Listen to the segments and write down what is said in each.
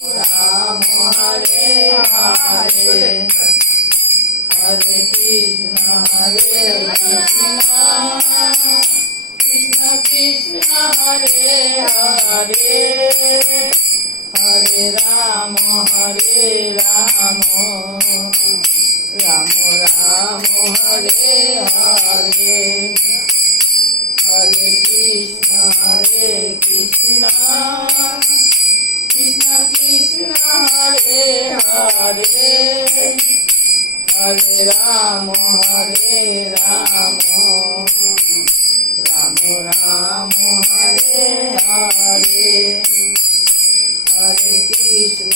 রাম হরে হরে হরে কৃষ্ণ কৃষ্ণ কৃষ্ণ হরে হরে হরে রাম হরে রাম রাম রাম হরে হরে হরে কৃষ্ণ কৃষ্ণ কৃষ্ণ হরে হরে হরে রাম রাম রাম হরে হরে হরে কৃষ্ণ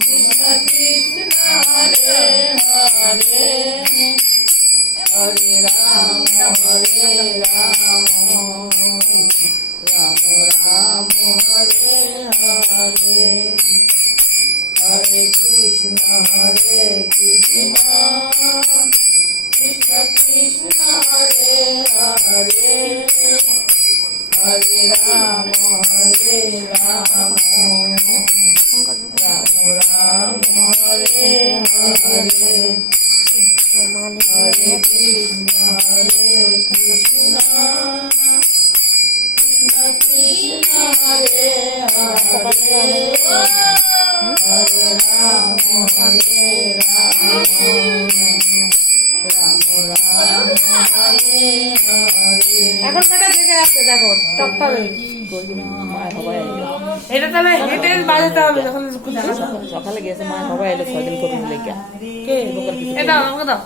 কৃষ্ণ কৃষ্ণ হরে হরে হরে রাম রাম রাম হরে হরে হরে কৃষ্ণ কৃষ্ণ কৃষ্ণ হরে হরে হরে রাম রাম রাম হরে হরে হরে কৃষ্ণ কৃষ্ণ কৃষ্ণ হরে হরে হরে রাম রাম হরে হরে। এখন কটা জেগে আছে দেখো টপটাবে এটা তাহলে হেঁটে বাজাতে হবে যখন সকালে গেছে মা বাবা এলো 6 দিন করে লেগে কে এটা আমাকে দাও